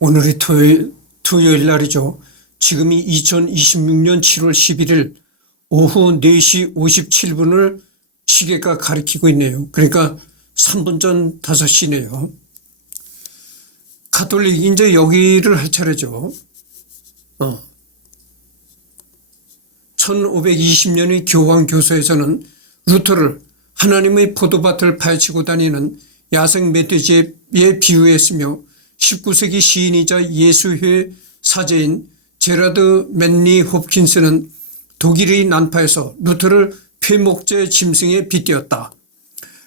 오늘이 토요일 날이죠. 지금이 2026년 7월 11일 오후 4시 57분을 시계가 가리키고 있네요. 그러니까 3분 전 5시네요. 가톨릭 이제 여기를 할 차례죠. 1520년의 교황 교서에서는 루터를 하나님의 포도밭을 파헤치고 다니는 야생 멧돼지에 비유했으며 19세기 시인이자 예수회 사제인 제라드 맨리 홉킨스는 독일의 난파에서 루터를 폐목제 짐승에 빗대었다.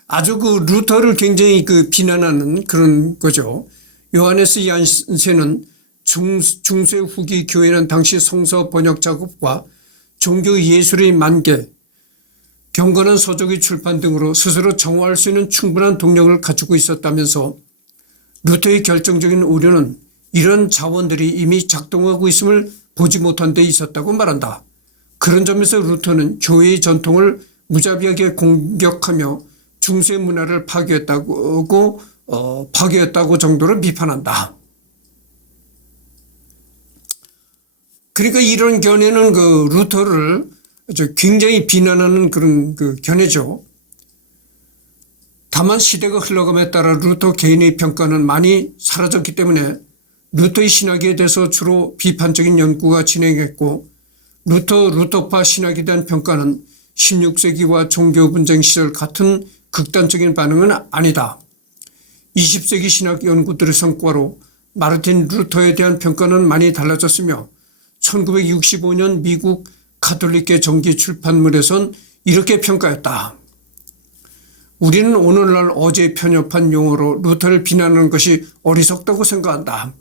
아주 그 루터를 굉장히 비난하는 그런 거죠. 요하네스 얀센은 중세 후기 교회는 당시 성서 번역 작업과 종교 예술의 만개, 경건한 서적의 출판 등으로 스스로 정화할 수 있는 충분한 동력을 갖추고 있었다면서 루터의 결정적인 우려는 이런 자원들이 이미 작동하고 있음을 보지 못한 데 있었다고 말한다. 그런 점에서 루터는 교회의 전통을 무자비하게 공격하며 중세 문화를 파괴했다고 정도로 비판한다. 그러니까 이런 견해는 루터를 굉장히 비난하는 그런 견해죠. 다만 시대가 흘러감에 따라 루터 개인의 평가는 많이 사라졌기 때문에 루터의 신학에 대해서 주로 비판적인 연구가 진행했고 루터파 신학에 대한 평가는 16세기와 종교 분쟁 시절 같은 극단적인 반응은 아니다. 20세기 신학 연구들의 성과로 마르틴 루터에 대한 평가는 많이 달라졌으며 1965년 미국 가톨릭계 정기 출판물에선 이렇게 평가했다. 우리는 오늘날 어제 편협한 용어로 루터를 비난하는 것이 어리석다고 생각한다.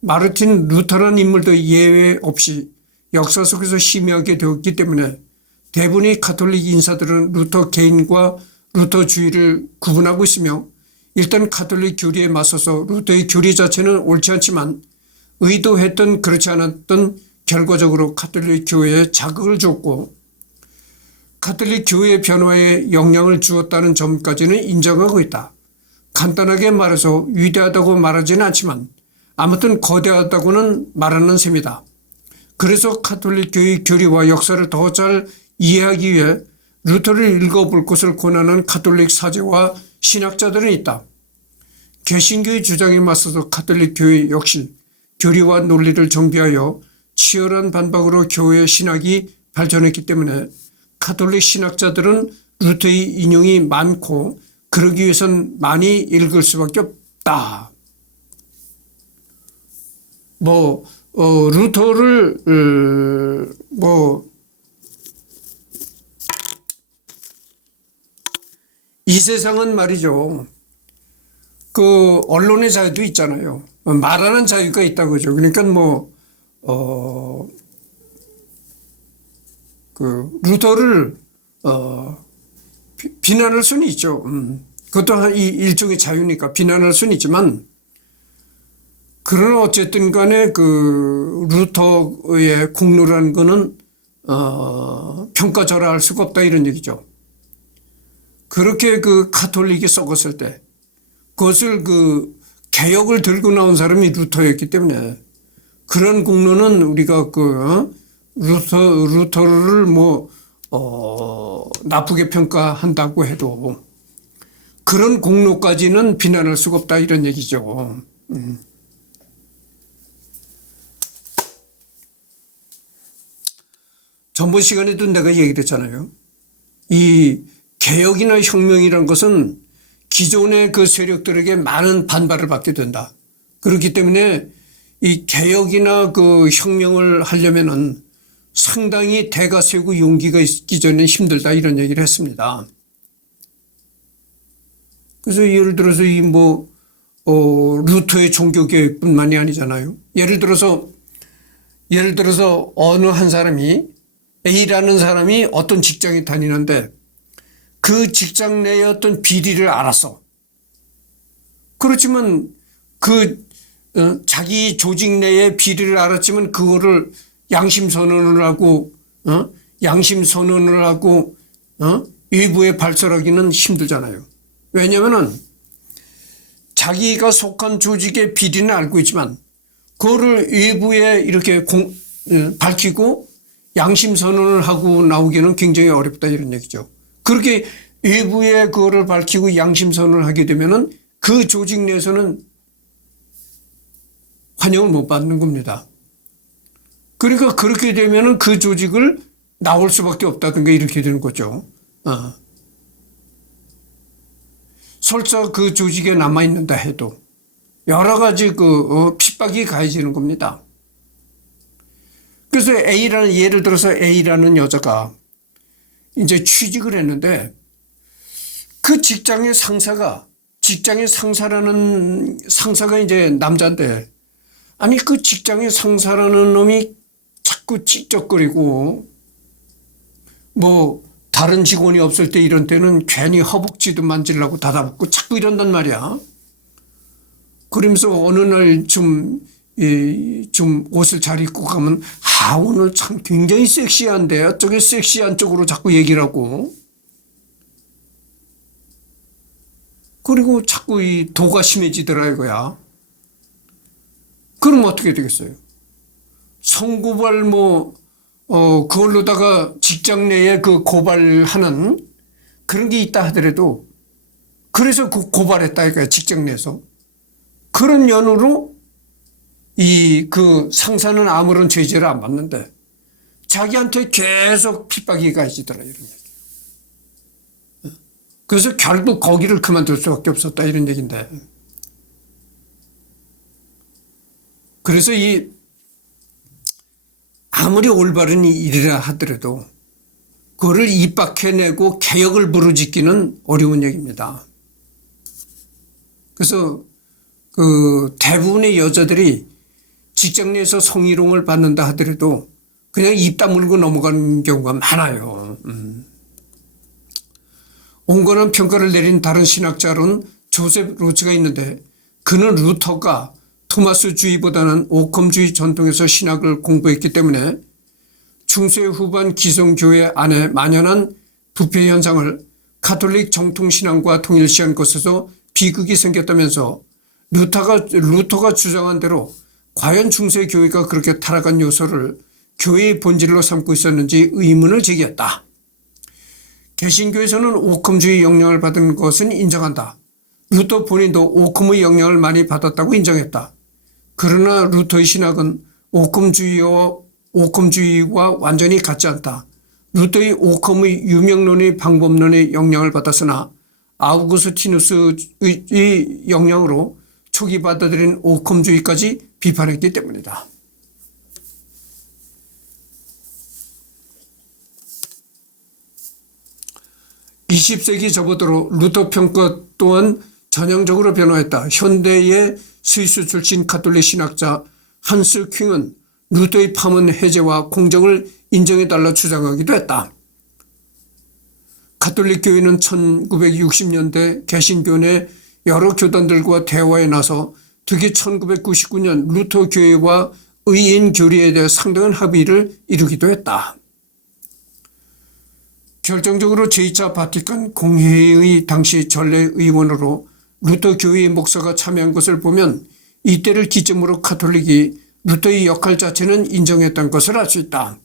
마르틴 루터라는 인물도 예외 없이 역사 속에서 희미하게 되었기 때문에 대부분의 가톨릭 인사들은 루터 개인과 루터주의를 구분하고 있으며 일단 가톨릭 교리에 맞서서 루터의 교리 자체는 옳지 않지만 의도했던 그렇지 않았던 결과적으로 가톨릭 교회에 자극을 줬고 가톨릭 교회의 변화에 영향을 주었다는 점까지는 인정하고 있다. 간단하게 말해서 위대하다고 말하지는 않지만 아무튼 거대하다고는 말하는 셈이다. 그래서 가톨릭 교회의 교리와 역사를 더 잘 이해하기 위해 루터를 읽어볼 것을 권하는 가톨릭 사제와 신학자들은 있다. 개신교의 주장에 맞서서 가톨릭 교회 역시 교리와 논리를 정비하여 치열한 반박으로 교회의 신학이 발전했기 때문에 가톨릭 신학자들은 루터의 인용이 많고 그러기 위해선 많이 읽을 수밖에 없다. 루터를 이 세상은 말이죠. 언론의 자유도 있잖아요. 말하는 자유가 있다고 그러죠. 그러니까 루터를 비난할 수는 있죠. 그것도 일종의 자유니까 비난할 수는 있지만 그러나 어쨌든 간에 루터의 공로라는 거는 평가절하할 수가 없다 이런 얘기죠. 그렇게 가톨릭이 썩었을 때 그것을 개혁을 들고 나온 사람이 루터였기 때문에 그런 공로는 우리가 루터를 나쁘게 평가한다고 해도 그런 공로까지는 비난할 수가 없다 이런 얘기죠. 전번 시간에도 내가 얘기했잖아요. 이 개혁이나 혁명이라는 것은 기존의 세력들에게 많은 반발을 받게 된다. 그렇기 때문에 이 개혁이나 혁명을 하려면은 상당히 대가 세우고 용기가 있기 전에 힘들다 이런 얘기를 했습니다. 그래서 예를 들어서 루터의 종교개혁뿐만이 아니잖아요. 예를 들어서 어느 한 사람이 A라는 사람이 어떤 직장에 다니는데 그 직장 내의 어떤 비리를 알았어. 그렇지만 자기 조직 내의 비리를 알았지만 그거를 양심 선언을 하고 외부에 발설하기는 힘들잖아요. 왜냐면은 자기가 속한 조직의 비리는 알고 있지만 그거를 외부에 이렇게 밝히고 양심 선언을 하고 나오기는 굉장히 어렵다 이런 얘기죠. 그렇게 외부에 그거를 밝히고 양심 선언을 하게 되면은 그 조직 내에서는 환영을 못 받는 겁니다. 그러니까 그렇게 되면은 그 조직을 나올 수밖에 없다든가 이렇게 되는 거죠. 설사 그 조직에 남아있는다 해도 여러 가지 핍박이 가해지는 겁니다. 그래서 예를 들어서 A라는 여자가 이제 취직을 했는데 그 직장의 상사라는 상사가 이제 남자인데 아니 그 직장의 상사라는 놈이 자꾸 찝쩍거리고 뭐 다른 직원이 없을 때 이런 때는 괜히 허벅지도 만지려고 닫아붙고 자꾸 이런단 말이야. 그러면서 어느 날 좀 옷을 잘 입고 가면 오늘 참 굉장히 섹시한데 어쩌게 섹시한 쪽으로 자꾸 얘기를 하고 그리고 자꾸 이 도가 심해지더라 이거야. 그럼 어떻게 되겠어요? 성고발 그걸로다가 직장 내에 그 고발하는 그런 게 있다 하더라도 그래서 그 고발했다 이거야 직장 내에서. 그런 연유로 그 상사는 아무런 제재를 안 받는데 자기한테 계속 핍박이 가해지더라 이런 얘기. 그래서 결국 거기를 그만둘 수밖에 없었다 이런 얘기인데. 그래서 아무리 올바른 일이라 하더라도 그거를 입 밖에내고 개혁을 부르짖기는 어려운 얘기입니다. 그래서 그 대부분의 여자들이 직장 내에서 성희롱을 받는다 하더라도 그냥 입 다물고 넘어가는 경우가 많아요. 온건한 평가를 내린 다른 신학자로는 조셉 로츠가 있는데 그는 루터가 토마스주의보다는 오컴주의 전통에서 신학을 공부했기 때문에 중세 후반 기성교회 안에 만연한 부패 현상을 가톨릭 정통신앙과 통일시한 것에서 비극이 생겼다면서 루터가 주장한 대로 과연 중세 교회가 그렇게 타락한 요소를 교회의 본질로 삼고 있었는지 의문을 제기했다. 개신교에서는 오컴주의 영향을 받은 것은 인정한다. 루터 본인도 오컴의 영향을 많이 받았다고 인정했다. 그러나 루터의 신학은 오컴주의와 완전히 같지 않다. 루터의 오컴의 유명론의 방법론의 영향을 받았으나 아우구스티누스의 영향으로 초기 받아들인 오컴주의까지 비판했기 때문이다. (20세기) 접어들어 루터 평가 또한 전향적으로 변화했다. 현대의 스위스 출신 가톨릭 신학자 한스 킹은 루터의 파문 해제와 공정을 인정해달라 주장하기도 했다. 가톨릭 교회는 1960년대 개신교 내 여러 교단들과 대화에 나서 특히 1999년 루터 교회와 의인 교리에 대해 상당한 합의를 이루기도 했다. 결정적으로 제2차 바티칸 공회의 당시 전례의원으로 루터 교회의 목사가 참여한 것을 보면 이때를 기점으로 가톨릭이 루터의 역할 자체는 인정했던 것을 알 수 있다.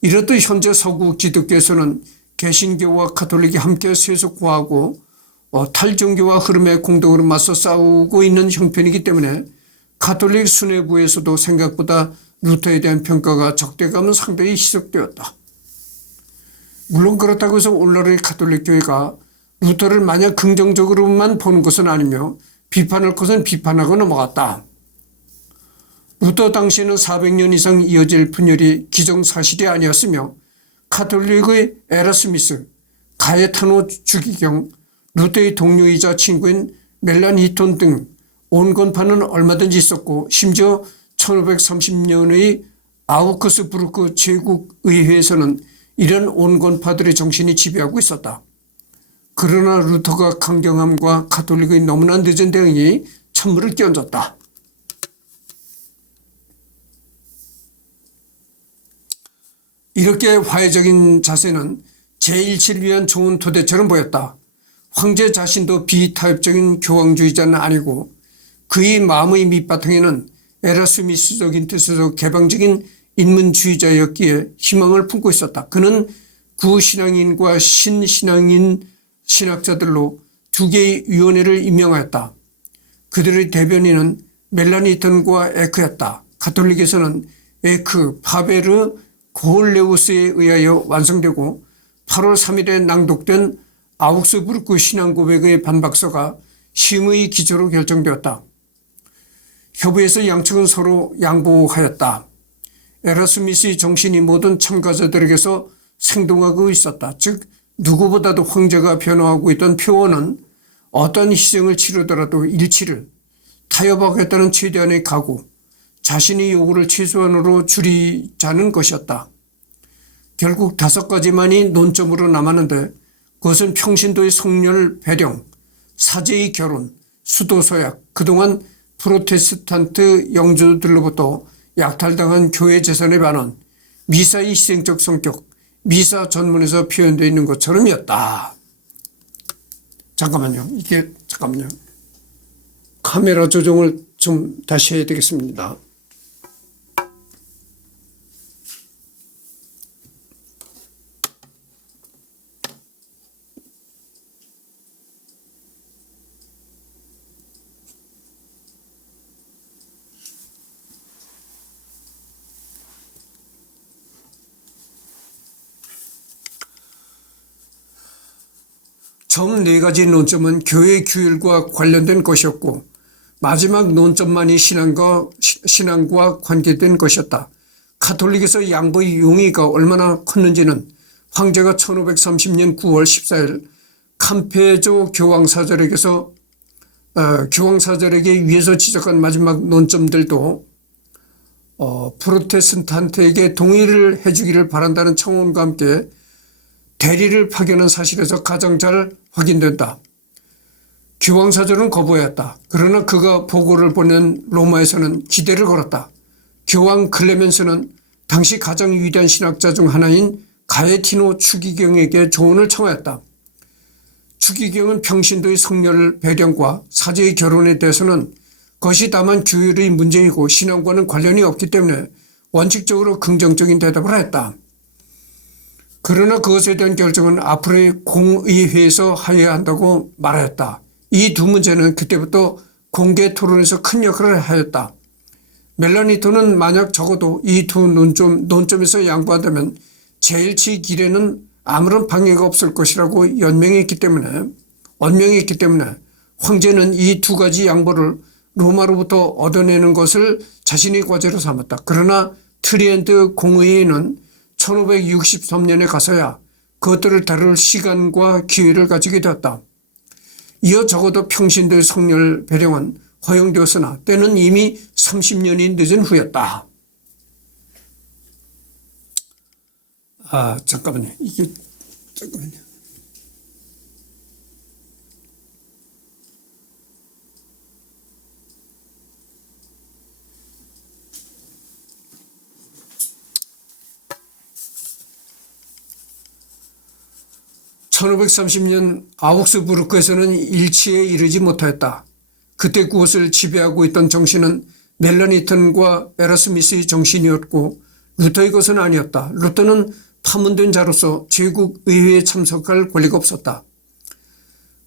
이렇듯 현재 서구 기독교에서는 개신교와 가톨릭이 함께 세속화하고 탈종교와 흐름에 공동으로 맞서 싸우고 있는 형편이기 때문에 가톨릭 수뇌부에서도 생각보다 루터에 대한 평가가 적대감은 상당히 희석되었다. 물론 그렇다고 해서 오늘날의 가톨릭 교회가 루터를 마냥 긍정적으로만 보는 것은 아니며 비판할 것은 비판하고 넘어갔다. 루터 당시에는 400년 이상 이어질 분열이 기정사실이 아니었으며 가톨릭의 에라스미스, 가에타노 주기경, 루터의 동료이자 친구인 멜라니톤 등 온건파는 얼마든지 있었고 심지어 1530년의 아우크스부르크 제국의회에서는 이런 온건파들의 정신이 지배하고 있었다. 그러나 루터가 강경함과 가톨릭의 너무나 늦은 대응이 찬물을 끼얹었다. 이렇게 화해적인 자세는 제1치를 위한 좋은 토대처럼 보였다. 황제 자신도 비타협적인 교황주의자는 아니고 그의 마음의 밑바탕에는 에라스미스적인 뜻에서 개방적인 인문주의자였기에 희망을 품고 있었다. 그는 구신앙인과 신신앙인 신학자들로 두 개의 위원회를 임명하였다. 그들의 대변인은 멜라니턴과 에크였다. 가톨릭에서는 에크, 파베르, 고홀레우스에 의하여 완성되고 8월 3일에 낭독된 아우크스부르크 신앙고백의 반박서가 심의 기초로 결정되었다. 협의에서 양측은 서로 양보하였다. 에라스미스의 정신이 모든 참가자들에게서 생동하고 있었다. 즉 누구보다도 황제가 변호하고 있던 표어는 어떤 희생을 치르더라도 일치를, 타협하겠다는 최대한의 각오, 자신의 요구를 최소한으로 줄이자는 것이었다. 결국 5가지만이 논점으로 남았는데 그것은 평신도의 성렬 배령, 사제의 결혼, 수도 서약, 그동안 프로테스탄트 영주들로부터 약탈당한 교회 재산의 반환, 미사의 희생적 성격, 미사 전문에서 표현되어 있는 것처럼이었다. 잠깐만요. 잠깐만요. 카메라 조정을 좀 다시 해야 되겠습니다. 처음 4가지 논점은 교회 규율과 관련된 것이었고 마지막 논점만이 신앙과 관계된 것이었다. 가톨릭에서 양보의 용의가 얼마나 컸는지는 황제가 1530년 9월 14일 캄페조 교황사절에게 위에서 지적한 마지막 논점들도 프로테스탄트에게 동의를 해주기를 바란다는 청원과 함께 대리를 파견한 사실에서 가장 잘 확인된다. 교황사절은 거부했다. 그러나 그가 보고를 보낸 로마에서는 기대를 걸었다. 교황 클레멘스는 당시 가장 위대한 신학자 중 하나인 가에티노 추기경에게 조언을 청하였다. 추기경은 평신도의 성렬 배령과 사제의 결혼에 대해서는 그것이 다만 규율의 문제이고 신앙과는 관련이 없기 때문에 원칙적으로 긍정적인 대답을 했다. 그러나 그것에 대한 결정은 앞으로의 공의회에서 하여야 한다고 말하였다. 이 두 문제는 그때부터 공개 토론에서 큰 역할을 하였다. 멜라니토는 만약 적어도 이 두 논점에서 양보한다면 제1치 길에는 아무런 방해가 없을 것이라고 언명했기 때문에 황제는 이 2가지 양보를 로마로부터 얻어내는 것을 자신의 과제로 삼았다. 그러나 트리엔트 공의회는 1563년에 가서야 그것들을 다룰 시간과 기회를 가지게 되었다. 이어 적어도 평신도의 성렬 배령은 허용되었으나 때는 이미 30년이 늦은 후였다. 잠깐만요. 잠깐만요. (1530년) 아우크스부르크에서는 일치에 이르지 못하였다. 그때 그것을 지배하고 있던 정신은 멜라니턴과 에라스미스의 정신이었고 루터의 것은 아니었다. 루터는 파문된 자로서 제국 의회에 참석할 권리가 없었다.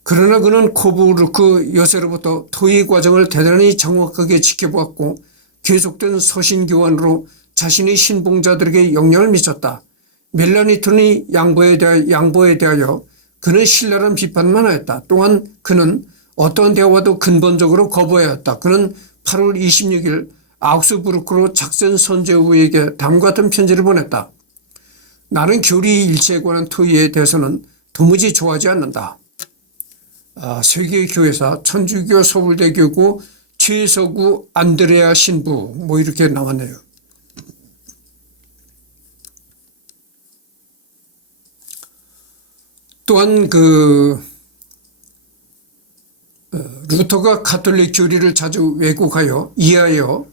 그러나 그는 코부르크 여세로부터 토의 과정을 대단히 정확하게 지켜보았고 계속된 서신교환으로 자신의 신봉자들에게 영향을 미쳤다. 멜라니턴의 양보에 대하여 그는 신랄한 비판만 하였다. 또한 그는 어떠한 대화도 근본적으로 거부하였다. 그는 8월 26일 아우크스부르크로 작전 선제후에게 다음과 같은 편지를 보냈다. 나는 교리 일체에 관한 토의에 대해서는 도무지 좋아하지 않는다. 세계 교회사 천주교 서울대 교구 최서구 안드레아 신부 이렇게 나왔네요. 또한 루터가 가톨릭 교리를 자주 왜곡하여 이해하여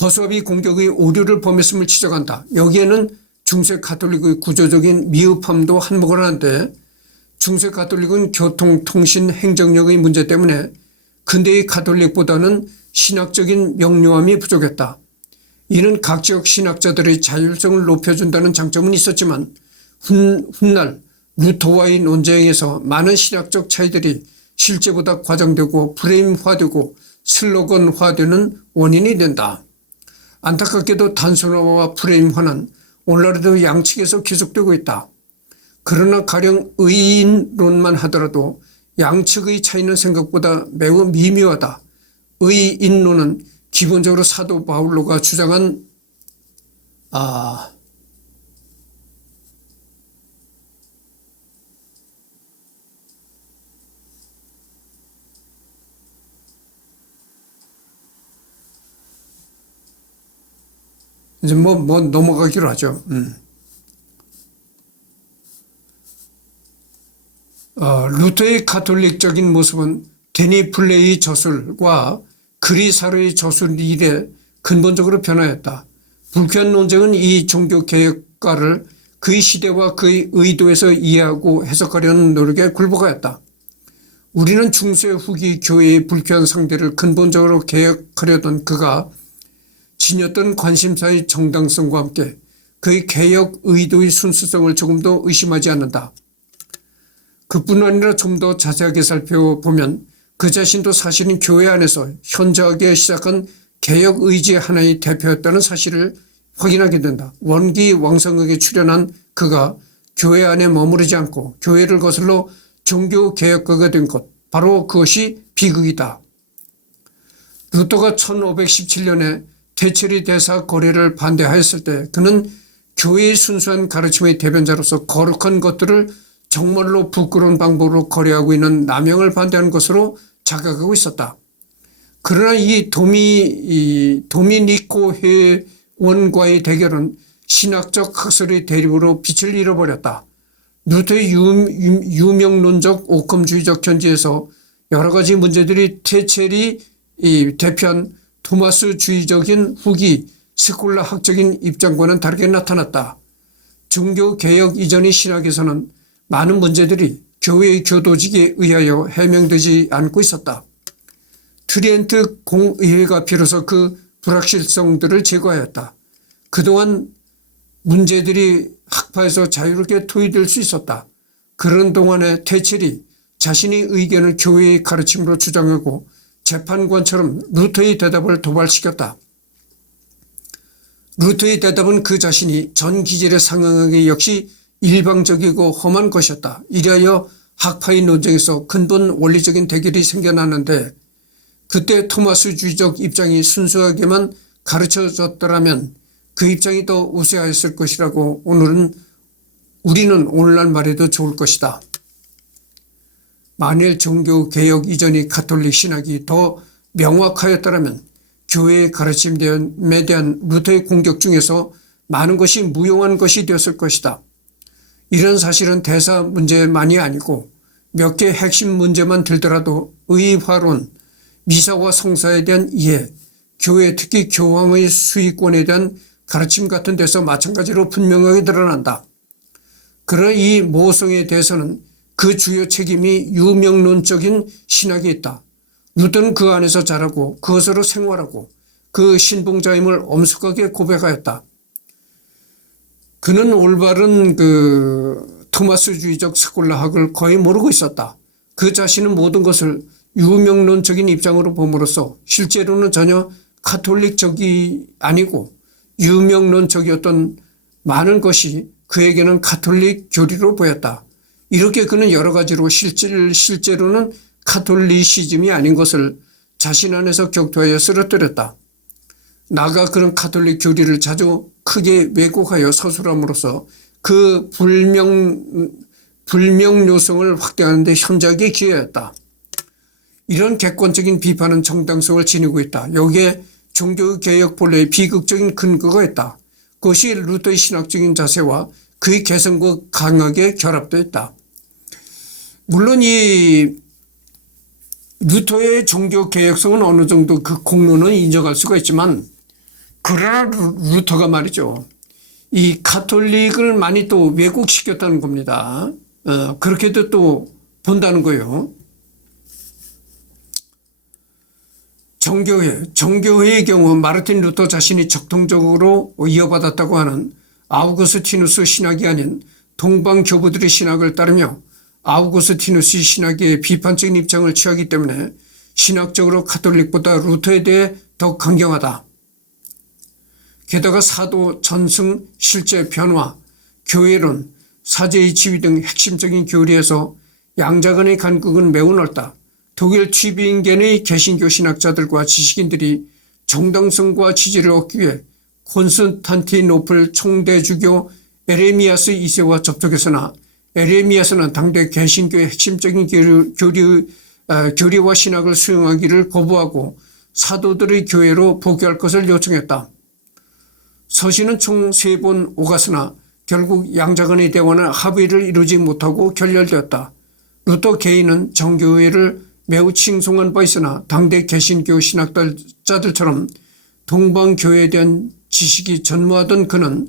허수아비 공격의 오류를 범했음을 지적한다. 여기에는 중세 가톨릭의 구조적인 미흡함도 한몫을 하는데 중세 가톨릭은 교통, 통신, 행정력의 문제 때문에 근대의 가톨릭보다는 신학적인 명료함이 부족했다. 이는 각 지역 신학자들의 자율성을 높여준다는 장점은 있었지만 훗날 루터와의 논쟁에서 많은 신학적 차이들이 실제보다 과장되고 프레임화되고 슬로건화되는 원인이 된다. 안타깝게도 단순화와 프레임화는 오늘날에도 양측에서 계속되고 있다. 그러나 가령 의인론만 하더라도 양측의 차이는 생각보다 매우 미묘하다. 의인론은 기본적으로 사도 바울로가 주장한 이제 뭐 넘어가기로 하죠. 루터의 가톨릭적인 모습은 데니 플레이의 저술과 그리사르의 저술 이래 근본적으로 변화했다. 불쾌한 논쟁은 이 종교개혁가를 그의 시대와 그의 의도에서 이해하고 해석하려는 노력에 굴복하였다. 우리는 중세 후기 교회의 불쾌한 상대를 근본적으로 개혁하려던 그가 지녔던 관심사의 정당성과 함께 그의 개혁 의도의 순수성을 조금 더 의심하지 않는다. 그뿐 아니라 좀 더 자세하게 살펴보면 그 자신도 사실은 교회 안에서 현저하게 시작한 개혁 의지의 하나의 대표였다는 사실을 확인하게 된다. 원기왕성하게 출현한 그가 교회 안에 머무르지 않고 교회를 거슬러 종교개혁가가 된 것, 바로 그것이 비극이다. 루터가 1517년에 대체리 대사 거래를 반대하였을 때 그는 교회의 순수한 가르침의 대변자로서 거룩한 것들을 정말로 부끄러운 방법으로 거래하고 있는 남용을 반대하는 것으로 자각하고 있었다. 그러나 이 도미니코 회원과의 대결은 신학적 학설의 대립으로 빛을 잃어버렸다. 루터의 유명론적 오컴주의적 견지에서 여러 가지 문제들이 테첼이 대표한 토마스주의적인 후기 스콜라 학적인 입장과는 다르게 나타났다. 종교개혁 이전의 신학에서는 많은 문제들이 교회의 교도직에 의하여 해명되지 않고 있었다. 트리엔트 공의회가 비로소 그 불확실성들을 제거하였다. 그동안 문제들이 학파에서 자유롭게 토의될 수 있었다. 그런 동안에 테첼이 자신의 의견을 교회의 가르침으로 주장하고 재판관처럼 루터의 대답을 도발시켰다. 루터의 대답은 그 자신이 전 기질에 상응하게 역시 일방적이고 험한 것이었다. 이리하여 학파의 논쟁에서 근본 원리적인 대결이 생겨나는데 그때 토마스주의적 입장이 순수하게만 가르쳐졌더라면 그 입장이 더 우세하였을 것이라고 우리는 오늘날 말해도 좋을 것이다. 만일 종교개혁 이전의 가톨릭 신학이 더 명확하였더라면 교회의 가르침에 대한 루터의 공격 중에서 많은 것이 무용한 것이 되었을 것이다. 이런 사실은 대사 문제만이 아니고 몇 개 핵심 문제만 들더라도 의화론, 미사와 성사에 대한 이해, 교회 특히 교황의 수익권에 대한 가르침 같은 데서 마찬가지로 분명하게 드러난다. 그러나 이 모성에 대해서는 그 주요 책임이 유명론적인 신학이 있다. 루터는 그 안에서 자라고 그것으로 생활하고 그 신봉자임을 엄숙하게 고백하였다. 그는 올바른 토마스주의적 스콜라학을 거의 모르고 있었다. 그 자신은 모든 것을 유명론적인 입장으로 봄으로써 실제로는 전혀 가톨릭적이 아니고 유명론적이었던 많은 것이 그에게는 가톨릭 교리로 보였다. 이렇게 그는 여러 가지로 실제로는 가톨리시즘이 아닌 것을 자신 안에서 격투하여 쓰러뜨렸다. 나아가 그런 가톨릭 교리를 자주 크게 왜곡하여 서술함으로써 그 불명료성을 확대하는 데 현저하게 기여했다. 이런 객관적인 비판은 정당성을 지니고 있다. 여기에 종교개혁 본래의 비극적인 근거가 있다. 그것이 루터의 신학적인 자세와 그의 개성과 강하게 결합되어 있다. 물론 이 루터의 종교개혁성은 어느 정도 그 공로는 인정할 수가 있지만 그러나 루터가 말이죠. 이 가톨릭을 많이 또 왜곡시켰다는 겁니다. 그렇게도 또 본다는 거예요. 정교회의 경우 마르틴 루터 자신이 적동적으로 이어받았다고 하는 아우구스티누스 신학이 아닌 동방교부들의 신학을 따르며 아우구스티누스 신학에 비판적인 입장을 취하기 때문에 신학적으로 가톨릭보다 루터에 대해 더 강경하다. 게다가 사도 전승, 실제 변화, 교회론, 사제의 지위 등 핵심적인 교리에서 양자 간의 간극은 매우 넓다. 독일 튜빙겐의 개신교 신학자들과 지식인들이 정당성과 지지를 얻기 위해 콘스탄티노플 총대주교 에레미야스 2세와 접촉했으나 에레미야스는 당대 개신교의 핵심적인 교리와 신학을 수용하기를 거부하고 사도들의 교회로 복귀할 것을 요청했다. 서신은 총 3번 오갔으나 결국 양자 간의 대화는 합의를 이루지 못하고 결렬되었다. 루터 개인은 정교회를 매우 칭송한 바 있으나 당대 개신교 신학자들처럼 동방교회에 대한 지식이 전무하던 그는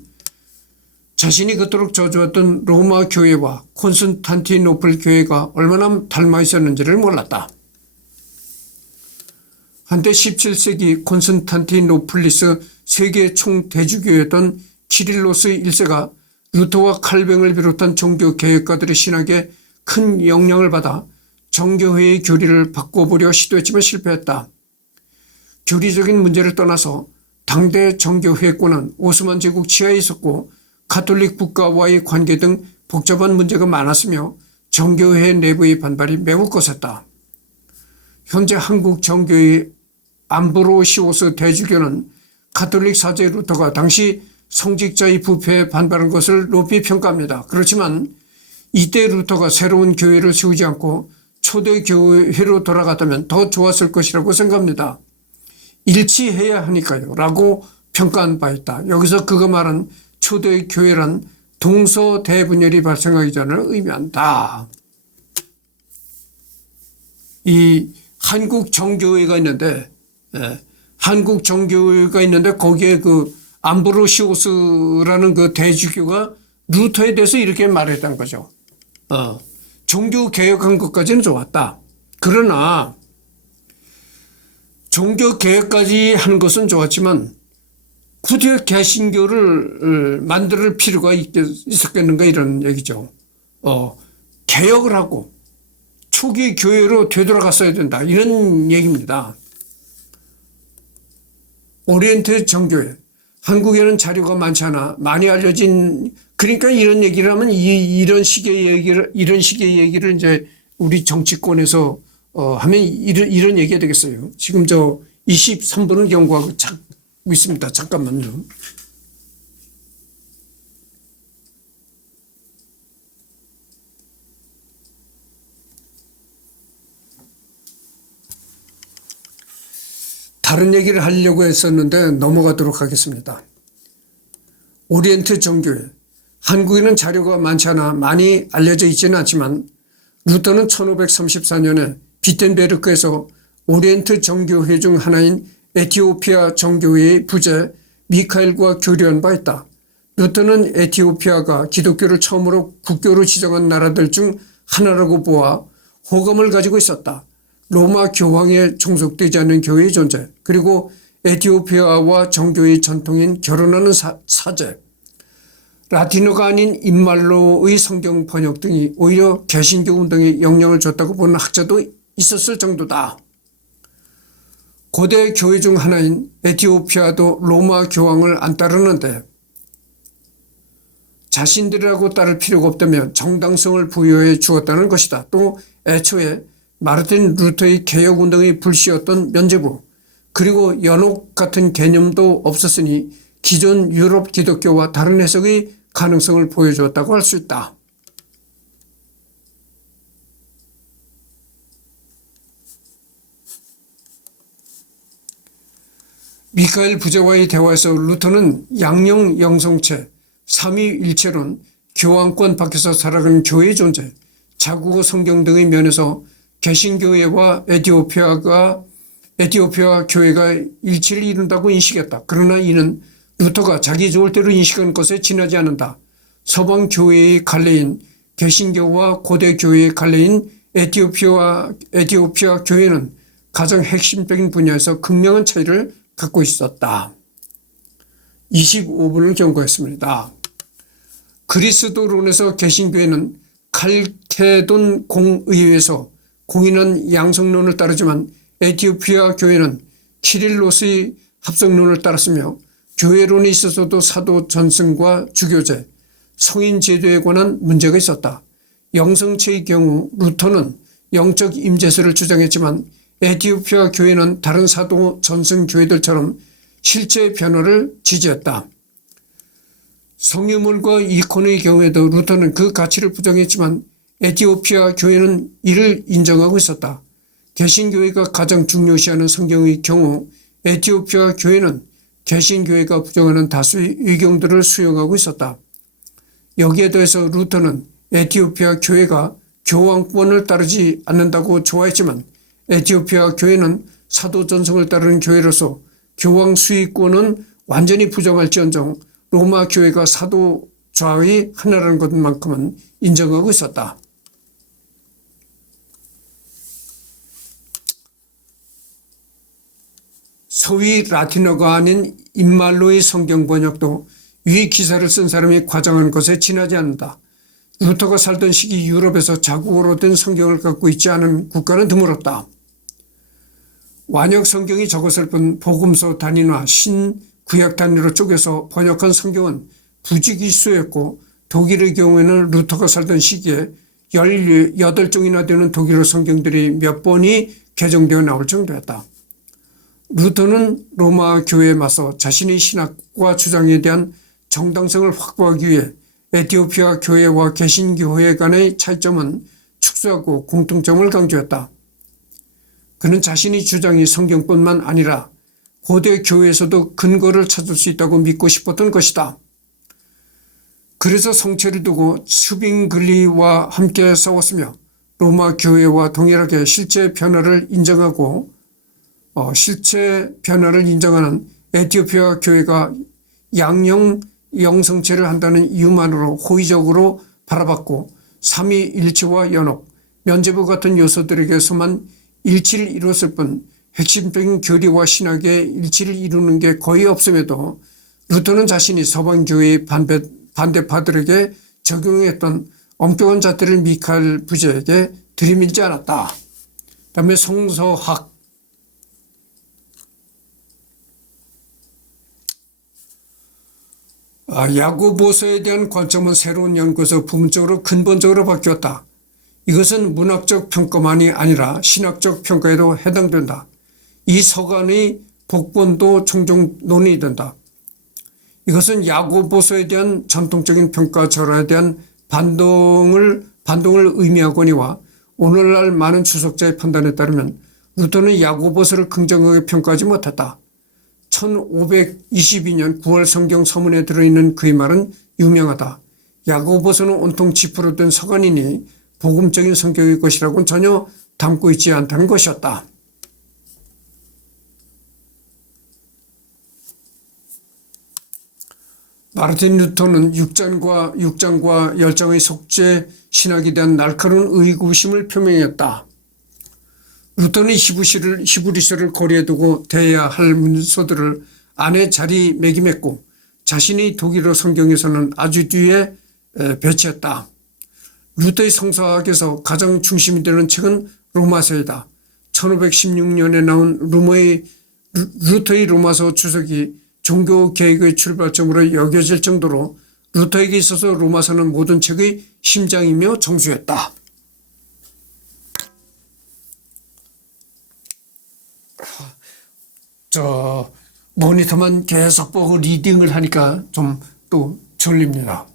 자신이 그토록 저주했던 로마 교회와 콘스탄티노플 교회가 얼마나 닮아 있었는지를 몰랐다. 한때 17세기 콘스탄티노플리스 세계 총대주교였던 키릴로스 1세가 루터와 칼뱅을 비롯한 종교 개혁가들의 신학에 큰 영향을 받아 정교회의 교리를 바꿔보려 시도했지만 실패했다. 교리적인 문제를 떠나서 당대 정교회권은 오스만 제국 치하에 있었고 가톨릭 국가와의 관계 등 복잡한 문제가 많았으며 정교회 내부의 반발이 매우 거셌다. 현재 한국 정교회 암브로시오스 대주교는 가톨릭 사제 루터가 당시 성직자의 부패에 반발한 것을 높이 평가합니다. 그렇지만 이때 루터가 새로운 교회를 세우지 않고 초대 교회로 돌아갔다면 더 좋았을 것이라고 생각합니다. 일치해야 하니까요 라고 평가한 바 있다. 여기서 그가 말한 초대 교회란 동서대분열이 발생하기 전을 의미한다. 이 한국 정교회가 있는데 한국 정교회가 있는데 거기에 그 암브로시오스라는 그 대주교가 루터에 대해서 이렇게 말했다는 거죠. 종교 개혁한 것까지는 좋았다. 그러나 종교 개혁까지 하는 것은 좋았지만 굳이 개신교를 만들 필요가 있었겠는가 이런 얘기죠. 개혁을 하고 초기 교회로 되돌아갔어야 된다. 이런 얘기입니다. 오리엔트 정교회. 한국에는 자료가 많지 않아 많이 알려진 그러니까 이런 얘기를 하면 이런 식의 얘기를 이제 우리 정치권에서 하면 이런 얘기가 되겠어요. 지금 저 23분을 경고하고 있습니다. 잠깐만요. 다른 얘기를 하려고 했었는데 넘어가도록 하겠습니다. 오리엔트 정교회. 한국에는 자료가 많지 않아 많이 알려져 있지는 않지만 루터는 1534년에 비텐베르크에서 오리엔트 정교회 중 하나인 에티오피아 정교회의 부제 미카엘과 교류한 바 있다. 루터는 에티오피아가 기독교를 처음으로 국교로 지정한 나라들 중 하나라고 보아 호감을 가지고 있었다. 로마 교황에 종속되지 않는 교회의 존재, 그리고 에티오피아와 정교의 전통인 결혼하는 사제, 라틴어가 아닌 인말로의 성경 번역 등이 오히려 개신교 운동에 영향을 줬다고 보는 학자도 있었을 정도다. 고대 교회 중 하나인 에티오피아도 로마 교황을 안 따르는데 자신들이라고 따를 필요가 없다며 정당성을 부여해 주었다는 것이다. 또 애초에 마르틴 루터의 개혁운동의 불씨였던 면죄부 그리고 연옥 같은 개념도 없었으니 기존 유럽 기독교와 다른 해석의 가능성을 보여주었다고 할 수 있다. 미카엘 부제와의 대화에서 루터는 양령 영성체, 삼위일체론, 교황권 밖에서 살아가는 교회의 존재, 자국어 성경 등의 면에서 개신교회와 에티오피아 교회가 일치를 이룬다고 인식했다. 그러나 이는 루터가 자기 좋을 대로 인식한 것에 지나지 않는다. 서방 교회의 갈래인 개신교와 고대 교회의 갈래인 에티오피아 교회는 가장 핵심적인 분야에서 극명한 차이를 갖고 있었다. 25분을 경고했습니다. 그리스도론에서 개신교회는 칼케돈 공의회에서 공인한 양성론을 따르지만 에티오피아 교회는 키릴로스의 합성론을 따랐으며 교회론에 있어서도 사도 전승과 주교제, 성인 제도에 관한 문제가 있었다. 영성체의 경우 루터는 영적 임재설을 주장했지만 에티오피아 교회는 다른 사도 전승 교회들처럼 실제 변화를 지지했다. 성유물과 이콘의 경우에도 루터는 그 가치를 부정했지만 에티오피아 교회는 이를 인정하고 있었다. 개신교회가 가장 중요시하는 성경의 경우 에티오피아 교회는 개신교회가 부정하는 다수의 의견들을 수용하고 있었다. 여기에 더해서 루터는 에티오피아 교회가 교황권을 따르지 않는다고 좋아했지만 에티오피아 교회는 사도 전승을 따르는 교회로서 교황 수의권은 완전히 부정할지언정 로마 교회가 사도 좌의 하나라는 것만큼은 인정하고 있었다. 서위 라틴어가 아닌 인말로의 성경 번역도 위 기사를 쓴 사람이 과장한 것에 지나지 않는다. 루터가 살던 시기 유럽에서 자국어로 된 성경을 갖고 있지 않은 국가는 드물었다. 완역 성경이 적었을 뿐 복음서 단위나 신구약 단위로 쪼개서 번역한 성경은 부지기수였고 독일의 경우에는 루터가 살던 시기에 18종이나 되는 독일어 성경들이 몇 번이 개정되어 나올 정도였다. 루터는 로마 교회에 맞서 자신의 신학과 주장에 대한 정당성을 확보하기 위해 에티오피아 교회와 개신교회 간의 차이점은 축소하고 공통점을 강조했다. 그는 자신의 주장이 성경뿐만 아니라 고대 교회에서도 근거를 찾을 수 있다고 믿고 싶었던 것이다. 그래서 성체를 두고 슈빙글리와 함께 싸웠으며 로마 교회와 동일하게 실제 변화를 인정하는 에티오피아 교회가 양형 영성체를 한다는 이유만으로 호의적으로 바라봤고 삼위일체와 연합, 면죄부 같은 요소들에게서만 일치를 이루었을 뿐 핵심적인 교리와 신학의 일치를 이루는 게 거의 없음에도 루터는 자신이 서방교회의 반대파들에게 적용했던 엄격한 잣대를 미카엘 부제에게 들이밀지 않았다. 그다음에 성서학, 야고보서에 대한 관점은 새로운 연구에서 부분적으로 근본적으로 바뀌었다. 이것은 문학적 평가만이 아니라 신학적 평가에도 해당된다. 이 서간의 복본도 종종 논의된다. 이것은 야고보서에 대한 전통적인 평가 절하에 대한 반동을 의미하거니와 오늘날 많은 주석자의 판단에 따르면 루터는 야고보서를 긍정하게 평가하지 못했다. 1522년 9월 성경 서문에 들어있는 그의 말은 유명하다. 야고보서는 온통 지푸로 된 서간이니 복음적인 성격의 것이라고는 전혀 담고 있지 않다는 것이었다. 마르틴 루터는 6장과 10장의 속죄 신학에 대한 날카로운 의구심을 표명했다. 루터는 히브리서를 거리에 두고 대해야 할 문서들을 안에 자리매김했고 자신의 독일어 성경에서는 아주 뒤에 배치했다. 루터의 성서학에서 가장 중심이 되는 책은 로마서이다. 1516년에 나온 루터의 로마서 주석이 종교 개혁의 출발점으로 여겨질 정도로 루터에게 있어서 로마서는 모든 책의 심장이며 정수였다. 모니터만 계속 보고 리딩을 하니까 좀 또 졸립니다.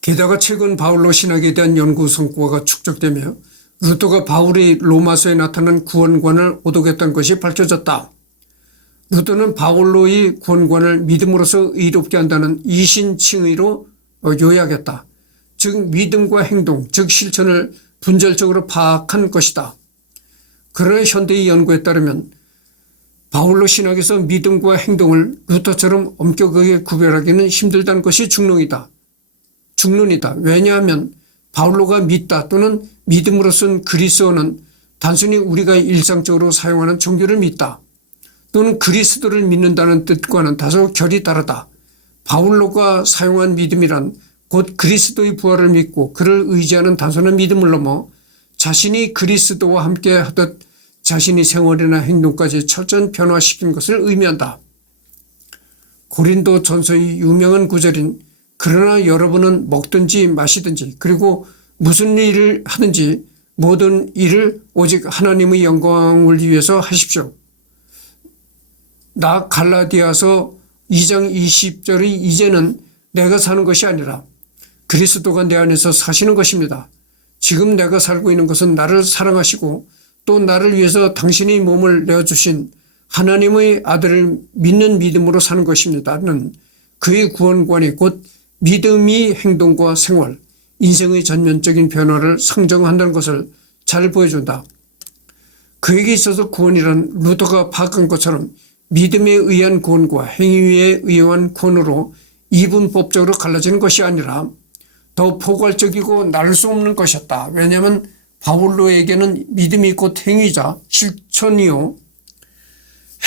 게다가 최근 바울로 신학에 대한 연구 성과가 축적되며 루터가 바울이 로마서에 나타난 구원관을 오독했던 것이 밝혀졌다. 루터는 바울로의 구원관을 믿음으로써 의롭게 한다는 이신칭의로 요약했다. 즉 믿음과 행동, 즉 실천을 분절적으로 파악한 것이다. 그러나 현대의 연구에 따르면 바울로 신학에서 믿음과 행동을 루터처럼 엄격하게 구별하기는 힘들다는 것이 중론이다. 왜냐하면 바울로가 믿다 또는 믿음으로 쓴 그리스어는 단순히 우리가 일상적으로 사용하는 종교를 믿다 또는 그리스도를 믿는다는 뜻과는 다소 결이 다르다. 바울로가 사용한 믿음이란 곧 그리스도의 부활을 믿고 그를 의지하는 단순한 믿음을 넘어 자신이 그리스도와 함께 하듯 자신의 생활이나 행동까지 철저히 변화시킨 것을 의미한다. 고린도 전서의 유명한 구절인 그러나 여러분은 먹든지 마시든지 그리고 무슨 일을 하든지 모든 일을 오직 하나님의 영광을 위해서 하십시오. 나 갈라디아서 2장 20절의 이제는 내가 사는 것이 아니라 그리스도가 내 안에서 사시는 것입니다. 지금 내가 살고 있는 것은 나를 사랑하시고 또 나를 위해서 당신의 몸을 내어주신 하나님의 아들을 믿는 믿음으로 사는 것입니다는 그의 구원관이 곧 믿음이 행동과 생활, 인생의 전면적인 변화를 상정한다는 것을 잘 보여준다. 그에게 있어서 구원이란 루터가 파악한 것처럼 믿음에 의한 구원과 행위에 의한 구원으로 이분법적으로 갈라지는 것이 아니라 더 포괄적이고 나눌 수 없는 것이었다. 왜냐하면 바울로에게는 믿음이 곧 행위자, 실천이요.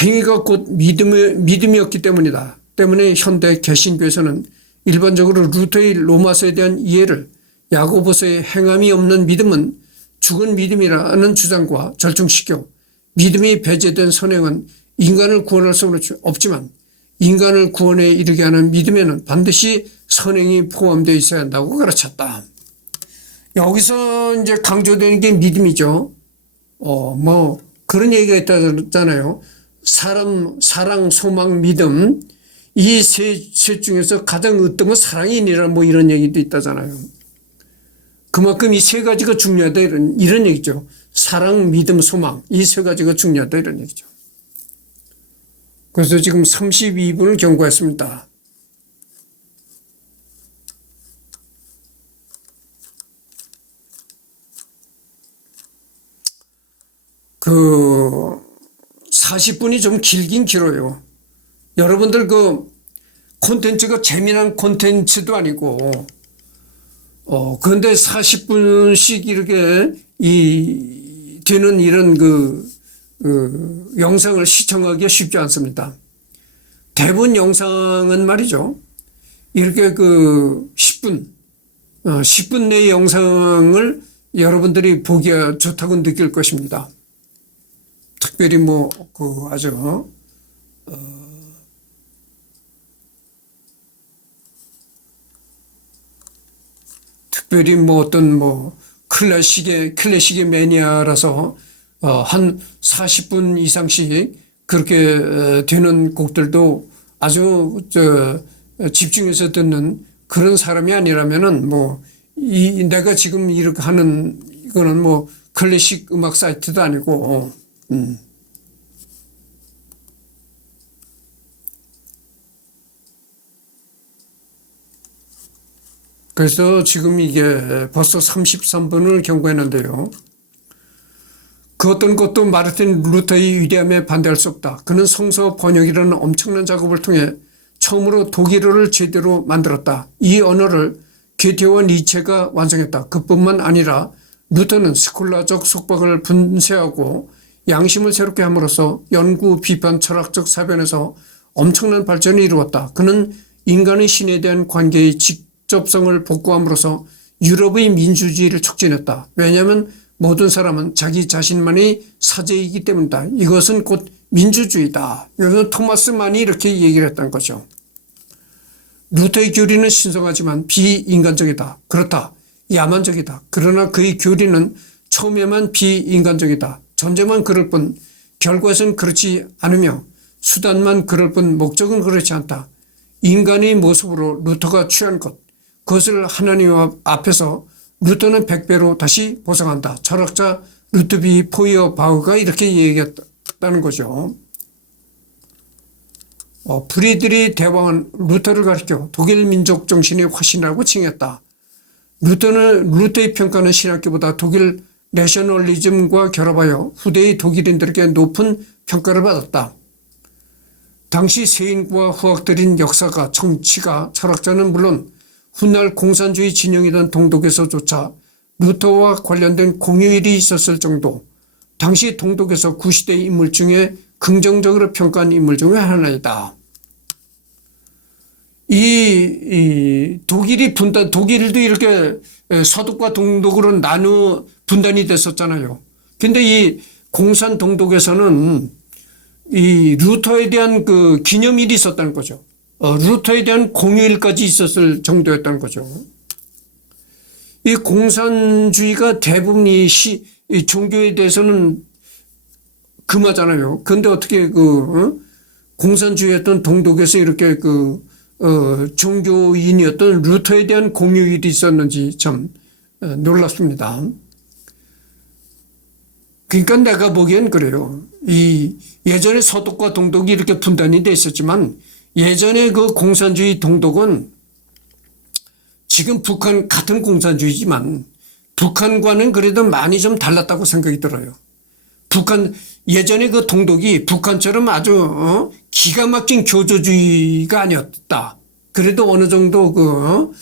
행위가 곧 믿음이었기 때문이다. 때문에 현대 개신교에서는 일반적으로 루터의 로마서에 대한 이해를 야고보서의 행함이 없는 믿음은 죽은 믿음이라는 주장과 절충시켜 믿음이 배제된 선행은 인간을 구원할 수 없지만 인간을 구원에 이르게 하는 믿음에는 반드시 선행이 포함되어 있어야 한다고 가르쳤다. 여기서 이제 강조되는 게 믿음이죠. 그런 얘기가 있다잖아요. 사랑, 소망, 믿음. 이 셋 중에서 가장 으뜸은 사랑이니라 이런 얘기도 있다잖아요. 그만큼 이 세 가지가 중요하다 이런 얘기죠. 사랑, 믿음, 소망. 이 세 가지가 중요하다 이런 얘기죠. 그래서 지금 32분을 경고했습니다. 그 40분이 좀 길긴 길어요. 여러분들 그 콘텐츠가 재미난 콘텐츠도 아니고 그런데 40분씩 이렇게 되는 이런 영상을 시청하기가 쉽지 않습니다. 대부분 영상은 말이죠. 이렇게 10분 내 영상을 여러분들이 보기가 좋다고 느낄 것입니다. 특별히 특별히 클래식의 매니아라서 한 40분 이상씩 그렇게 되는 곡들도 아주 집중해서 듣는 그런 사람이 아니라면은 내가 지금 이렇게 하는 이거는 클래식 음악 사이트도 아니고 그래서 지금 이게 벌써 33분을 경고했는데요. 그 어떤 것도 마르틴 루터의 위대함에 반대할 수 없다. 그는 성서 번역이라는 엄청난 작업을 통해 처음으로 독일어를 제대로 만들었다. 이 언어를 게테와 니체가 완성했다. 그뿐만 아니라 루터는 스콜라적 속박을 분쇄하고 양심을 새롭게 함으로써 연구, 비판, 철학적 사변에서 엄청난 발전을 이루었다. 그는 인간의 신에 대한 관계의 직접성을 복구함으로써 유럽의 민주주의를 촉진했다. 왜냐하면 모든 사람은 자기 자신만의 사제이기 때문이다. 이것은 곧 민주주의다. 이것은 토마스 만이 이렇게 얘기를 했다는 거죠. 루터의 교리는 신성하지만 비인간적이다. 그렇다. 야만적이다. 그러나 그의 교리는 처음에만 비인간적이다. 전제만 그럴 뿐 결과는 그렇지 않으며 수단만 그럴 뿐 목적은 그렇지 않다. 인간의 모습으로 루터가 취한 것, 그것을 하나님 앞에서 루터는 100배로 다시 보상한다. 철학자 루트비 포이어바흐가 이렇게 얘기했다는 거죠. 프리드리 대왕은 루터를 가리켜 독일 민족 정신의 화신이라고 칭했다. 루터의 평가는 신학교보다 독일 내셔널리즘과 결합하여 후대의 독일인들에게 높은 평가를 받았다. 당시 세인과 후학들인 역사가, 정치가, 철학자는 물론 훗날 공산주의 진영이던 동독에서조차 루터와 관련된 공휴일이 있었을 정도, 당시 동독에서 구시대 인물 중에 긍정적으로 평가한 인물 중에 하나이다. 이 독일이 독일도 이렇게 서독과 동독으로 나누어 분단이 됐었잖아요. 근데 이 공산 동독에서는 이 루터에 대한 그 기념일이 있었다는 거죠. 루터에 대한 공휴일까지 있었을 정도였다는 거죠. 이 공산주의가 대부분 이 종교에 대해서는 금하잖아요. 근데 어떻게 공산주의였던 동독에서 이렇게 종교인이었던 루터에 대한 공휴일이 있었는지 참 놀랍습니다. 그러니까 내가 보기엔 그래요. 이 예전에 서독과 동독이 이렇게 분단이 돼 있었지만 예전에 그 공산주의 동독은 지금 북한 같은 공산주의지만 북한과는 그래도 많이 좀 달랐다고 생각이 들어요. 예전에 그 동독이 북한처럼 아주 기가 막힌 교조주의가 아니었다. 그래도 어느 정도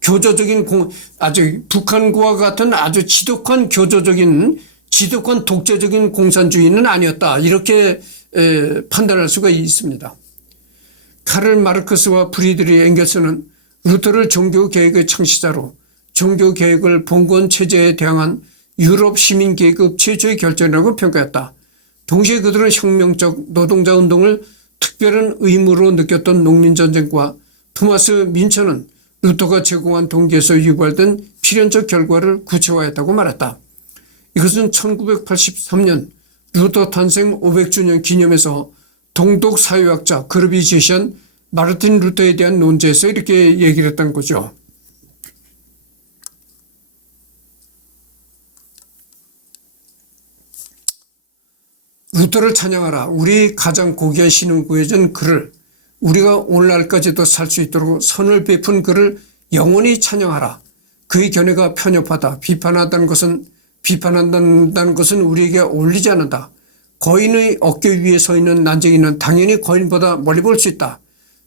교조적인 아주 북한과 같은 아주 지독한 독재적인 공산주의는 아니었다. 이렇게 판단할 수가 있습니다. 카를 마르크스와 프리드리히 엥겔스는 루터를 종교개혁의 창시자로 종교개혁을 봉건 체제에 대항한 유럽 시민계급 최초의 결정이라고 평가했다. 동시에 그들은 혁명적 노동자운동을 특별한 의무로 느꼈던 농민전쟁과 토마스 민처는 루터가 제공한 동기에서 유발된 필연적 결과를 구체화했다고 말했다. 이것은 1983년 루터 탄생 500주년 기념해서 동독 사회학자 그룹이 제시한 마르틴 루터에 대한 논제에서 이렇게 얘기를 했던 거죠. 루터를 찬양하라. 우리 가장 고귀한 신은 구해준 그를 우리가 오늘날까지도 살 수 있도록 선을 베푼 그를 영원히 찬양하라. 그의 견해가 편협하다. 비판한다는 것은 우리에게 어울리지 않는다. 거인의 어깨 위에 서 있는 난쟁이는 당연히 거인보다 멀리 볼 수 있다.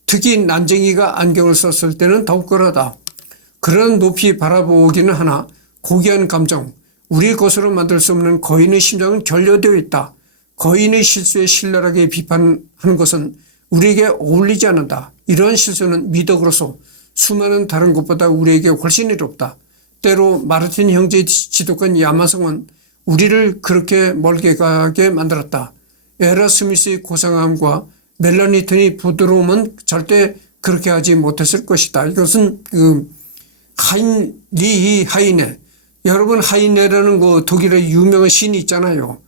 특히 난쟁이가 안경을 썼을 때는 더욱 그러하다. 그런 높이 바라보기는 하나 고귀한 감정, 우리 것으로 만들 수 없는 거인의 심장은 결여되어 있다. 거인의 실수에 신랄하게 비판하는 것은 우리에게 어울리지 않는다. 이러한 실수는 미덕으로서 수많은 다른 것보다 우리에게 훨씬 이롭다. 때로 마르틴 형제의 지독한 야만성은 우리를 그렇게 멀게 가게 만들었다. 에라 스미스의 고상함과 멜라니튼의 부드러움은 절대 그렇게 하지 못했을 것이다. 이것은 하이네. 여러분 하이네라는 독일의 유명한 시인이 있잖아요.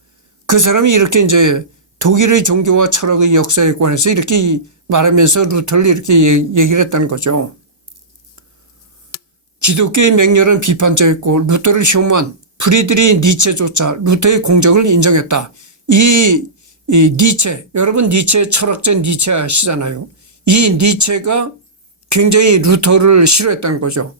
그 사람이 이렇게 이제 독일의 종교와 철학의 역사에 관해서 이렇게 말하면서 루터를 이렇게 얘기를 했다는 거죠. 기독교의 맹렬한 비판자였고 루터를 혐오한 프리드리히 니체조차 루터의 공적을 인정했다. 이 니체, 여러분 니체 철학자 니체 아시잖아요. 이 니체가 굉장히 루터를 싫어했다는 거죠.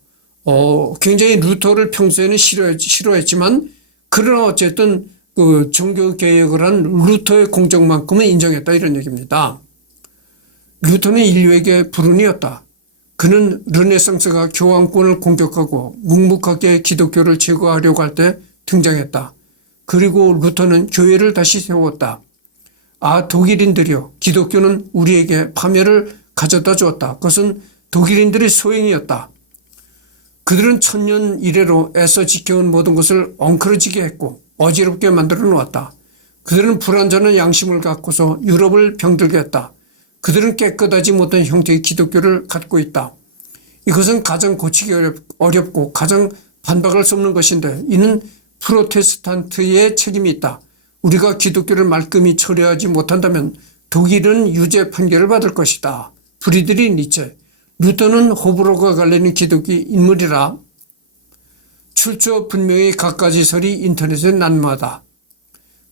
굉장히 루터를 평소에는 싫어했지만 그러나 어쨌든 그 종교 개혁을 한 루터의 공적만큼은 인정했다 이런 얘기입니다. 루터는 인류에게 불운이었다. 그는 르네상스가 교황권을 공격하고 묵묵하게 기독교를 제거하려고 할 때 등장했다. 그리고 루터는 교회를 다시 세웠다. 독일인들이여, 기독교는 우리에게 파멸을 가져다 주었다. 그것은 독일인들의 소행이었다. 그들은 천년 이래로 애써 지켜온 모든 것을 엉클어지게 했고 어지럽게 만들어 놓았다. 그들은 불완전한 양심을 갖고서 유럽을 병들게 했다. 그들은 깨끗하지 못한 형태의 기독교를 갖고 있다. 이것은 가장 고치기 어렵고 가장 반박할 수 없는 것인데 이는 프로테스탄트의 책임이 있다. 우리가 기독교를 말끔히 처리하지 못한다면 독일은 유죄 판결을 받을 것이다. 프리드리히 니체. 루터는 호불호가 갈리는 기독교 인물이라 출처 분명히 갖가지 설이 인터넷에 난무하다.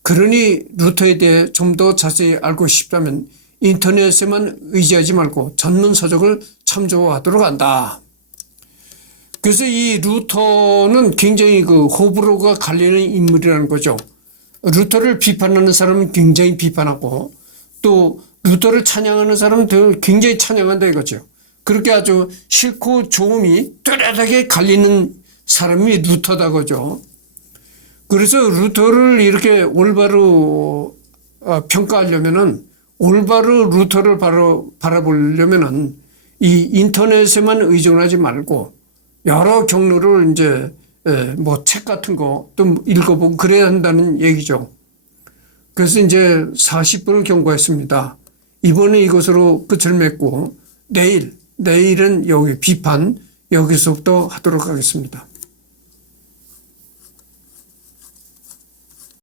그러니 루터에 대해 좀 더 자세히 알고 싶다면 인터넷에만 의지하지 말고 전문 서적을 참조하도록 한다. 그래서 이 루터는 굉장히 호불호가 갈리는 인물이라는 거죠. 루터를 비판하는 사람은 굉장히 비판하고 또 루터를 찬양하는 사람은 굉장히 찬양한다 이거죠. 그렇게 아주 싫고 좋음이 뚜렷하게 갈리는 사람이 루터다 그죠. 그래서 루터를 이렇게 올바로 평가하려면은 올바로 루터를 바라보려면은 이 인터넷에만 의존하지 말고 여러 경로를 이제 뭐 책 같은 거 또 읽어보고 그래야 한다는 얘기죠. 그래서 이제 40분을 경고했습니다. 이번에 이것으로 끝을 맺고 내일은 여기 비판 여기서부터 하도록 하겠습니다.